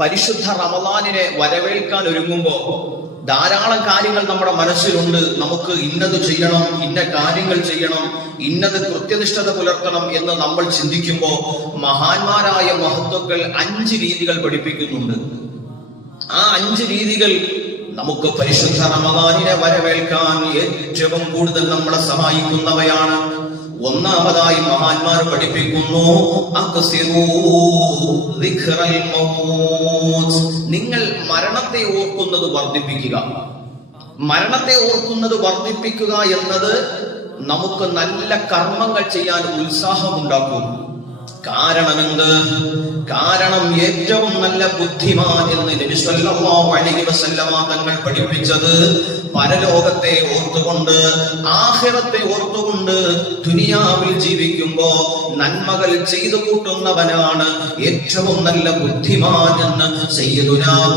പരിശുദ്ധ റമദാനിനെ വരവേൽക്കാൻ ഒരുങ്ങുമ്പോൾ ധാരാളം കാര്യങ്ങൾ നമ്മുടെ മനസ്സിലുണ്ട്. നമുക്ക് ഇന്നത് ചെയ്യണം ഇന്ന കാര്യങ്ങൾ ചെയ്യണം ഇന്നത് കൃത്യനിഷ്ഠത പുലർത്തണം എന്ന് നമ്മൾ ചിന്തിക്കുമ്പോൾ മഹാന്മാരായ മഹത്വക്കൾ അഞ്ച് രീതികൾ പഠിപ്പിക്കുന്നുണ്ട്. ആ അഞ്ച് രീതികൾ നമുക്ക് പരിശുദ്ധ റമദാനിനെ വരവേൽക്കാൻ ഏറ്റവും കൂടുതൽ നമ്മളെ സഹായിക്കുന്നവയാണ്. ഒന്നാമതായി മഹാന്മാർ പഠിപ്പിക്കുന്നു. നിങ്ങൾ മരണത്തെ ഓർക്കുന്നത് വർദ്ധിപ്പിക്കുക. മരണത്തെ ഓർക്കുന്നത് വർദ്ധിപ്പിക്കുക എന്നത് നമുക്ക് നല്ല കർമ്മങ്ങൾ ചെയ്യാൻ ഉത്സാഹമുണ്ടാക്കും. കാരണമെന്ത് കാരണം ഏറ്റവും നല്ല ബുദ്ധിമാൻ എന്ന് തങ്ങൾ പഠിപ്പിച്ചത് പരലോകത്തെ ഓർത്തുകൊണ്ട് ആഖിറത്തെ ഓർത്തുകൊണ്ട് ദുനിയാവിൽ ജീവിക്കുമ്പോ നന്മകൾ ചെയ്തു കൂട്ടുന്നവനാണ് ഏറ്റവും നല്ല ബുദ്ധിമാൻ എന്ന്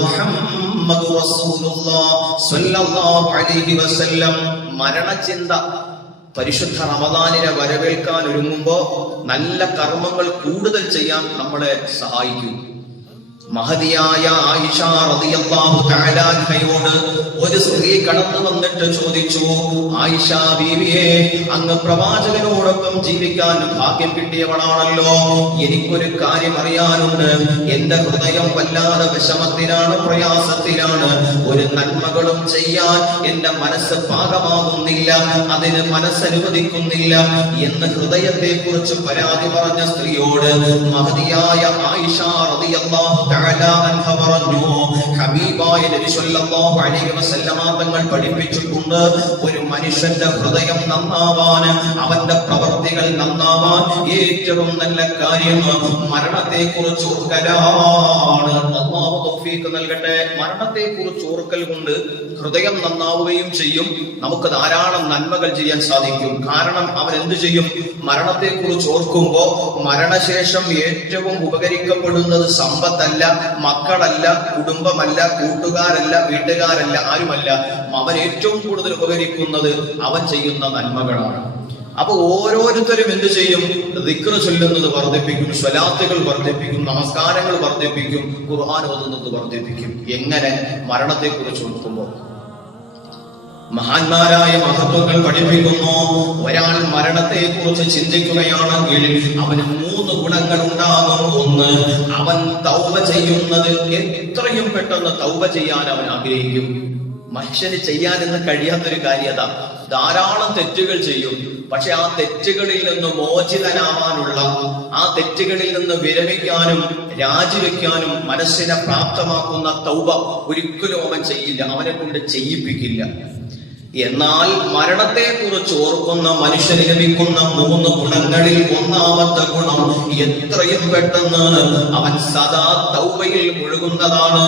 മുഹമ്മദ് അലൈഹി വസല്ലം മരണചിന്ത പരിശുദ്ധ റമദാനിനെ വരവേൽക്കാൻ ഒരുങ്ങുമ്പോ നല്ല കർമ്മങ്ങൾ കൂടുതൽ ചെയ്യാൻ നമ്മളെ സഹായിക്കും. മഹതിയായ ആയിഷ റളിയല്ലാഹു തആല അൻഹയോട് ഒരു സ്ത്രീ കടന്നു വന്നിട്ട് ചോദിച്ചു ആയിഷ ബീവിയെ അങ്ങ് പ്രവാചകനോടൊപ്പം ജീവിക്കാൻ ഭാഗ്യം കിട്ടിയവളാണല്ലോ. എനിക്കൊരു കാര്യം അറിയാനുണ്ട്. എന്റെ ഹൃദയം വല്ലാതെ വിഷമത്തിലാണ് പ്രയാസത്തിലാണ്. ഒരു നന്മകളും ചെയ്യാൻ എന്റെ മനസ്സ് പാകമാകുന്നില്ല അതിന് മനസ്സനുവദിക്കുന്നില്ല. എന്ന് ഹൃദയത്തെ കുറിച്ച് പരാതി പറഞ്ഞ സ്ത്രീയോട് മഹതിയായ ആയിഷ റളിയല്ലാഹു ഹബീബായ നബി സല്ലല്ലാഹു അലൈഹി വസല്ലമ തങ്ങൾ പഠിപ്പിച്ചിട്ടുണ്ട്. ഒരു മനുഷ്യന്റെ ഹൃദയം നന്നാവാൻ അവന്റെ പ്രവൃത്തികൾ നന്നാവാൻ ഏറ്റവും നല്ല കാര്യം മരണത്തെ കുറിച്ച് ഓർക്കലാണ് നൽകട്ടെ. മരണത്തെ കുറിച്ച് ഓർക്കൽ കൊണ്ട് ഹൃദയം നന്നാവുകയും ചെയ്യും. നമുക്ക് ധാരാളം നന്മകൾ ചെയ്യാൻ സാധിക്കും. കാരണം അവൻ എന്ത് ചെയ്യും? മരണത്തെ കുറിച്ച് ഓർക്കുമ്പോ മരണശേഷം ഏറ്റവും ഉപകരിക്കപ്പെടുന്നത് സമ്പത്തല്ല മക്കളല്ല കുടുംബമല്ല കൂട്ടുകാരല്ല വീട്ടുകാരല്ല ആരുമല്ല. അവൻ ഏറ്റവും കൂടുതൽ ഉപകരിക്കുന്നത് അവൻ ചെയ്യുന്ന നന്മകളാണ്. അപ്പൊ ഓരോരുത്തരും എന്ത് ചെയ്യും? റിക്ര ചൊല്ലുന്നത് വർദ്ധിപ്പിക്കും സ്വലാത്തുകൾ വർദ്ധിപ്പിക്കും നമസ്കാരങ്ങൾ വർദ്ധിപ്പിക്കും ഖുർആൻ ഓതുന്നത് വർദ്ധിപ്പിക്കും. എങ്ങനെ? മരണത്തെ കുറിച്ച് ഓർക്കുമ്പോൾ മഹാന്മാരായ മഹത്വങ്ങൾ പഠിപ്പിക്കുന്നു. ഒരാൾ മരണത്തെ കുറിച്ച് ചിന്തിക്കുകയാണെങ്കിൽ അവന് മൂന്ന് ഗുണങ്ങൾ ഉണ്ടാകും. ഒന്ന് അവൻ തൗവ ചെയ്യുന്നത് എത്രയും പെട്ടെന്ന് തൗവ ചെയ്യാൻ അവൻ ആഗ്രഹിക്കും. മനുഷ്യന് ചെയ്യാനെന്ന് കഴിയാത്തൊരു കാര്യത ധാരാളം തെറ്റുകൾ ചെയ്യും. പക്ഷെ ആ തെറ്റുകളിൽ നിന്ന് മോചിതനാവാനുള്ള ആ തെറ്റുകളിൽ നിന്ന് വിരമിക്കാനും രാജിവെക്കാനും മനസ്സിനെ പ്രാപ്തമാക്കുന്ന തൗബ ഒരിക്കലും അവൻ ചെയ്യില്ല. അവനെ കൊണ്ട് ചെയ്യിപ്പിക്കില്ല. എന്നാൽ മരണത്തെ കുറിച്ച് ഓർക്കുന്ന മനുഷ്യന് ലഭിക്കുന്ന മൂന്ന് ഗുണങ്ങളിൽ ഒന്നാമത്തെ ഗുണം എത്രയും പെട്ടെന്ന് അവൻ സദാ തൗബയിൽ മുഴുകുന്നതാണ്.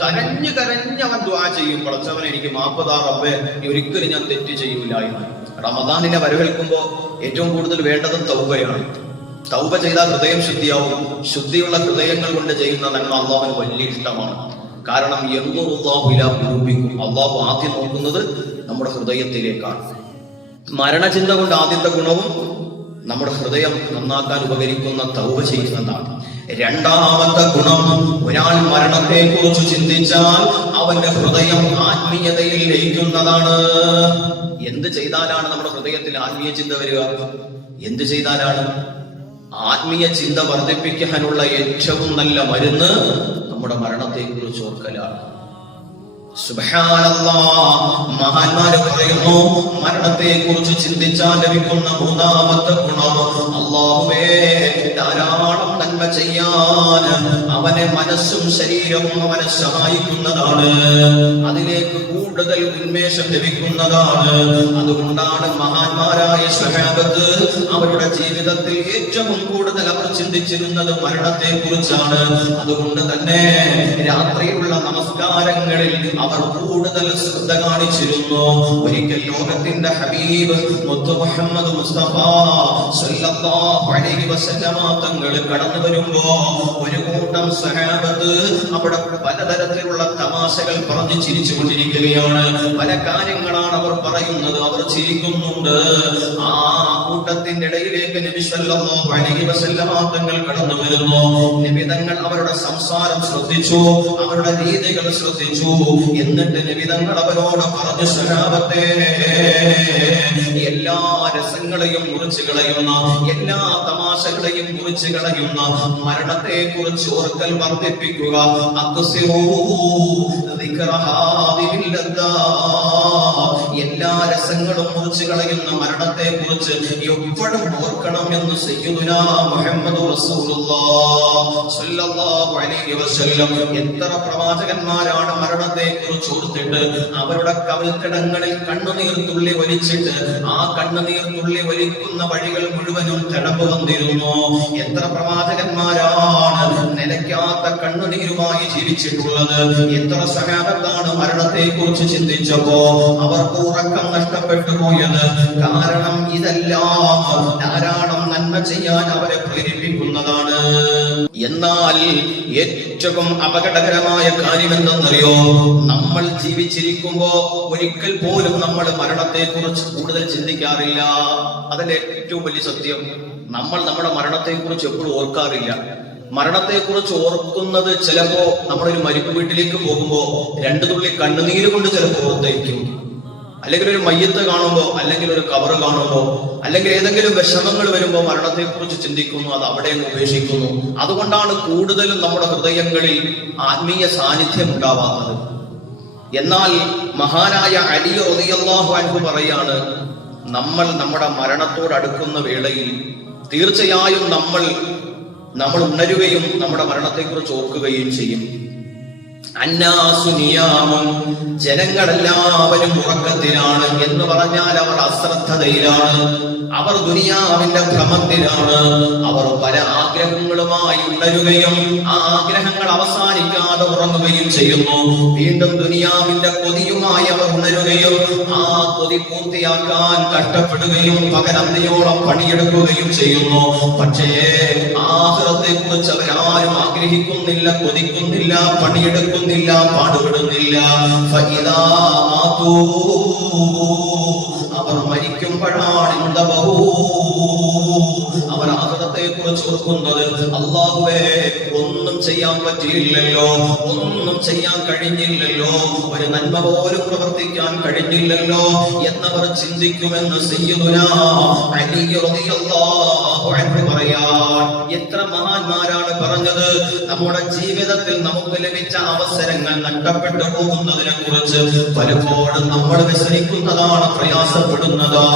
കരഞ്ഞു കരഞ്ഞ് അവൻ ദ്വാ ചെയ്യും. പടച്ചവൻ എനിക്ക് മാപ്പതാ റബ്ബേ ഒരിക്കലും ഞാൻ തെറ്റ് ചെയ്യൂല റമദാനിനെ വരവേൽക്കുമ്പോ ഏറ്റവും കൂടുതൽ വേണ്ടത് തൗബയാണ്. തൗബ ചെയ്താൽ ഹൃദയം ശുദ്ധിയാവും. ശുദ്ധിയുള്ള ഹൃദയങ്ങൾ കൊണ്ട് ചെയ്യുന്ന നന്മ അള്ളാഹുന് വലിയ ഇഷ്ടമാണ്. കാരണം എന്നുറുല്ലാഹുലൂപിക്കും അള്ളാഹു ആദ്യം നോക്കുന്നത് നമ്മുടെ ഹൃദയത്തിലേക്കാണ്. മരണചിന്ത കൊണ്ട് ആദ്യത്തെ ഗുണവും നമ്മുടെ ഹൃദയം നന്നാക്കാൻ ഉപകരിക്കുന്ന തൗവ ചെയ്യുന്നതാണ്. രണ്ടാമത്തെ ഗുണം ഒരാൾ മരണത്തെ കുറിച്ച് ചിന്തിച്ചാൽ അവന്റെ ഹൃദയം ആത്മീയതയിൽ ലയിക്കുന്നതാണ്. എന്ത് ചെയ്താലാണ് നമ്മുടെ ഹൃദയത്തിൽ ആത്മീയ ചിന്ത വരിക? എന്ത് ചെയ്താലാണ്? ആത്മീയ ചിന്ത വർദ്ധിപ്പിക്കാനുള്ള ഏറ്റവും നല്ല മരുന്ന് നമ്മുടെ മരണത്തെ കുറിച്ച് ഓർക്കലാണ്. മഹാന്മാര് പറയുന്നു മരണത്തെ കുറിച്ച് ചിന്തിച്ചാൽ ലഭിക്കുന്ന മൂന്നാമത്തെ ഗുണം അള്ളാഹുവേ ധാരാളം ചെയ്യാൻ അവനെ മനസ്സും ശരീരവും അവനെ സഹായിക്കുന്നതാണ്. അതിലേക്ക് കൂടുതൽ ഉന്മേഷം ലഭിക്കുന്നതാണ്. അതുകൊണ്ടാണ് മഹാന്മാരായ സഹാബത്ത് അവരുടെ ജീവിതത്തിൽ ഏറ്റവും കൂടുതൽ അവർ ചിന്തിച്ചിരുന്നത് മരണത്തെ കുറിച്ചാണ് അതുകൊണ്ട് തന്നെ രാത്രിയുള്ള നമസ്കാരങ്ങളിൽ അവർ കൂടുതൽ ശ്രദ്ധ കാണിച്ചിരുന്നു. ഒരിക്കൽ ലോകത്തിന്റെ ഹബീബ് മുത്തു മുഹമ്മദ് മുസ്തഫ സല്ലല്ലാഹു അലൈഹി വസല്ലമ തങ്ങൾ കടന്നു വരുമ്പോ ഒരു കൂട്ടം സഹാബത്ത് അവിടെ പലതരത്തിലുള്ള തമാശകൾ പറഞ്ഞ് ചിരിച്ചുകൊണ്ടിരിക്കുകയാണ്. പല കാര്യങ്ങളാണ് അവർ പറയുന്നത്. അവർ ചിരിക്കുന്നുണ്ട്. ആ കൂട്ടത്തിന്റെ ഇടയിലേക്ക് നബി സല്ലല്ലാഹു അലൈഹി വസല്ലമ തങ്ങൾ കടന്നു വരുന്നു. നബി തങ്ങൾ അവരുടെ സംസാരം ശ്രദ്ധിച്ചു. അവരുടെ രീതികൾ ശ്രദ്ധിച്ചു. എന്നിട്ട് നബി തങ്ങൾ അവരോട് പറഞ്ഞു സഹാബത്തെ എല്ലാ രസങ്ങളെയും മുറിച്ചു കളയുന്ന എല്ലാ തമാശകളെയും മുറിച്ചു കളയുന്ന മരണത്തെ കുറിച്ച് ഓർക്കൽ വർദ്ധിപ്പിക്കുക എല്ലാ രസങ്ങളും മുറിച്ചു കളയുന്ന മരണത്തെ കുറിച്ച് എപ്പോഴും ഓർക്കണം എന്ന് എത്ര പ്രവാചകന്മാരാണ് മരണത്തെ കുറിച്ച് ഓർത്തിട്ട് അവരുടെ കവൽക്കിടങ്ങളിൽ കണ്ണുനീർ തുള്ളി വലിച്ചിട്ട് ആ കണ്ണുനീർ തുള്ളി വലിക്കുന്ന വഴികൾ മുഴുവനും തടമ്പ് വന്നിരുന്നു എത്ര പ്രവാചകന്മാരാണ് നിലയ്ക്കാത്ത കണ്ണുനീരുമായി ജീവിച്ചിട്ടുള്ളത്. എത്ര സഹാബത്താണ് മരണത്തെ കുറിച്ച് ചിന്തിച്ചപ്പോ അവർക്ക് ഉറക്കം നഷ്ടപ്പെട്ടു പോയത് കാരണം ഇതെല്ലാം ധാരാളം നന്മ ചെയ്യാൻ അവരെ പ്രേരിപ്പിക്കുന്നതാണ്. എന്നാൽ ഏറ്റവും അപകടകരമായ കാര്യം എന്തെന്നറിയോ നമ്മൾ ജീവിച്ചിരിക്കുമ്പോ ഒരിക്കൽ പോലും നമ്മൾ മരണത്തെ കുറിച്ച് കൂടുതൽ ചിന്തിക്കാറില്ല. അതല്ലേ ഏറ്റവും വലിയ സത്യം. നമ്മൾ നമ്മുടെ മരണത്തെ കുറിച്ച് എപ്പോഴും ഓർക്കാറില്ല. മരണത്തെ കുറിച്ച് ഓർക്കുന്നത് ചിലപ്പോ നമ്മളൊരു മരിപ്പ് വീട്ടിലേക്ക് പോകുമ്പോ രണ്ടു തുള്ളി കണ്ണുനീര് കൊണ്ട് ചിലപ്പോ ഓർത്തേക്കും അല്ലെങ്കിൽ ഒരു മയ്യത്ത് കാണുമ്പോ അല്ലെങ്കിൽ ഒരു കവറ് കാണുമ്പോ അല്ലെങ്കിൽ ഏതെങ്കിലും വിഷമങ്ങൾ വരുമ്പോ മരണത്തെക്കുറിച്ച് ചിന്തിക്കുന്നു അത് അവിടെ ഉപേക്ഷിക്കുന്നു. അതുകൊണ്ടാണ് കൂടുതലും നമ്മുടെ ഹൃദയങ്ങളിൽ ആത്മീയ സാന്നിധ്യം ഉണ്ടാവാത്തത്. എന്നാൽ മഹാനായ അലി റളിയല്ലാഹു അൻഹു പറയാണ് നമ്മൾ നമ്മുടെ മരണത്തോട് അടുക്കുന്ന വേളയിൽ തീർച്ചയായും നമ്മൾ നമ്മൾ ഉണരുകയും നമ്മുടെ മരണത്തെക്കുറിച്ച് ഓർക്കുകയും ചെയ്യും. അന്നാസുനിയാമം ജനങ്ങളെല്ലാവരും ഉറക്കത്തിലാണ് എന്ന് പറഞ്ഞാൽ അവർ അശ്രദ്ധതയിലാണ്. അവർ ദുനിയാവിന്റെ ഭ്രമത്തിലാണ്. അവർ പല ആഗ്രഹങ്ങളുമായി ഉണരുകയും ആ ആഗ്രഹങ്ങൾ അവസാനിക്കാതെ ഉറങ്ങുകയും ചെയ്യുന്നു. വീണ്ടും ദുനിയാവിന്റെ കൊതിയുമായി അവർ ഉണരുകയും ആ കൊതി പൂർത്തിയാക്കാൻ കഷ്ടപ്പെടുകയും പകരന്തയോളം പണിയെടുക്കുകയും ചെയ്യുന്നു. പക്ഷേ ആഹ്റത്തെ കുറിച്ച് അവരാരും ആഗ്രഹിക്കുന്നില്ല കൊതിക്കുന്നില്ല പണിയെടുക്കുന്നില്ല പാടുപെടുന്നില്ല. അവർ മരിക്കുമ്പോഴാണ്. അവർ ആഹ്റത്തെ കുറിച്ച് ഓർക്കുന്നത് അള്ളാഹുവേ ഒന്നും ചെയ്യാൻ പറ്റിയില്ലല്ലോ ഒന്നും ചെയ്യാൻ കഴിഞ്ഞില്ലല്ലോ ഒരു നന്മ പോലും പ്രവർത്തിക്കാൻ കഴിഞ്ഞില്ലല്ലോ എന്നവർ ചിന്തിക്കുമെന്ന് പറയാൻ എത്ര മഹാന്മാരാണ് പറഞ്ഞത് നമ്മുടെ ജീവിതത്തിൽ നമുക്ക് ലഭിച്ച അവസരങ്ങൾ നഷ്ടപ്പെട്ടു പോകുന്നതിനെ കുറിച്ച് പലപ്പോഴും നമ്മൾ വിശ്രമിക്കുന്നതാണ് പ്രയാസപ്പെടുന്നതാണ് ഖദിമൂ.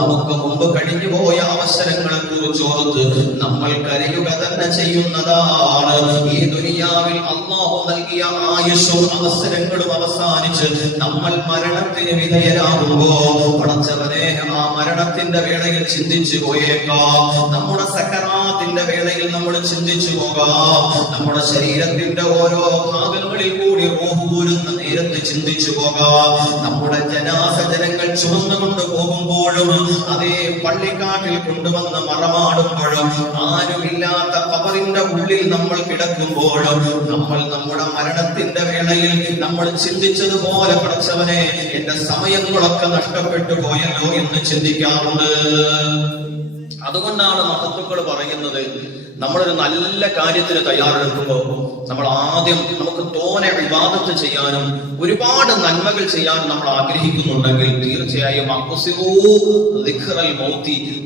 നമുക്ക് മുമ്പ് കഴിഞ്ഞു പോയ അവസരങ്ങളെ കുറിച്ച് ഓർത്ത് നമ്മൾ കരയുക തന്നെ ചെയ്യുന്നതാണ്. ഈ ദുനിയാവിൽ അള്ളാഹു നൽകിയ ആയുഷും അവസരങ്ങളും അവസാനിച്ച് നമ്മൾ മരണത്തിന് വിധേയരാകുമ്പോ പടച്ചവനെ ആ മരണത്തിന്റെ വേളയിൽ ചിന്തിച്ചു പോയേക്കാം. നമ്മുടെ സക്കറാത്തിന്റെ വേളയിൽ നമ്മൾ ചിന്തിച്ചു പോകാം. നമ്മുടെ ശരീരത്തിന്റെ ഓരോ ഭാഗങ്ങളിൽ കൂടി ഓഹൂരുന്ന നേരത്ത് ചിന്തിച്ചു പോകാം. നമ്മുടെ ജനാസ ജനങ്ങൾ ചുമന്നുകൊണ്ട് പോകുമ്പോഴും അതേ പള്ളിക്കാട്ടിൽ കൊണ്ടുവന്ന് മറമാടുമ്പോഴും ആരുമില്ലാത്ത കബറിന്റെ ഉള്ളിൽ നമ്മൾ കിടക്കുമ്പോഴും നമ്മൾ നമ്മുടെ മരണത്തിന്റെ വേളയിൽ നമ്മൾ ചിന്തിച്ചതുപോലെ പഠിച്ചവനെ എന്റെ സമയങ്ങളൊക്കെ നഷ്ടപ്പെട്ടു പോയല്ലോ എന്ന് ചിന്തിക്കാറുണ്ട്. അതുകൊണ്ടാണ് മഹത്വക്കൾ പറയുന്നത് നമ്മളൊരു നല്ല കാര്യത്തിന് തയ്യാറെടുക്കുമ്പോൾ നമ്മൾ ആദ്യം നമുക്ക് തോനെ വിവാദത്ത് ചെയ്യാനും ഒരുപാട് നന്മകൾ ചെയ്യാനും നമ്മൾ ആഗ്രഹിക്കുന്നുണ്ടെങ്കിൽ തീർച്ചയായും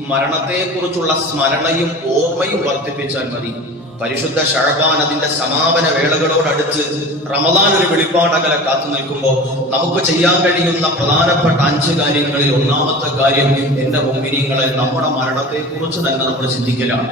മരണത്തെ കുറിച്ചുള്ള സ്മരണയും ഓർമ്മയും വർദ്ധിപ്പിച്ചാൽ മതി. പരിശുദ്ധ ഷഴബാൻ അതിന്റെ സമാപന വേളകളോടടുത്ത് റമദാൻ ഒരു വെളിപ്പാടകലെ കാത്തു നിൽക്കുമ്പോൾ നമുക്ക് ചെയ്യാൻ കഴിയുന്ന പ്രധാനപ്പെട്ട അഞ്ച് കാര്യങ്ങളിൽ ഒന്നാമത്തെ കാര്യം എന്റെ മുമ്പിനിങ്ങളെ നമ്മുടെ മരണത്തെ കുറിച്ച് തന്നെ നമ്മൾ ചിന്തിക്കലാണ്.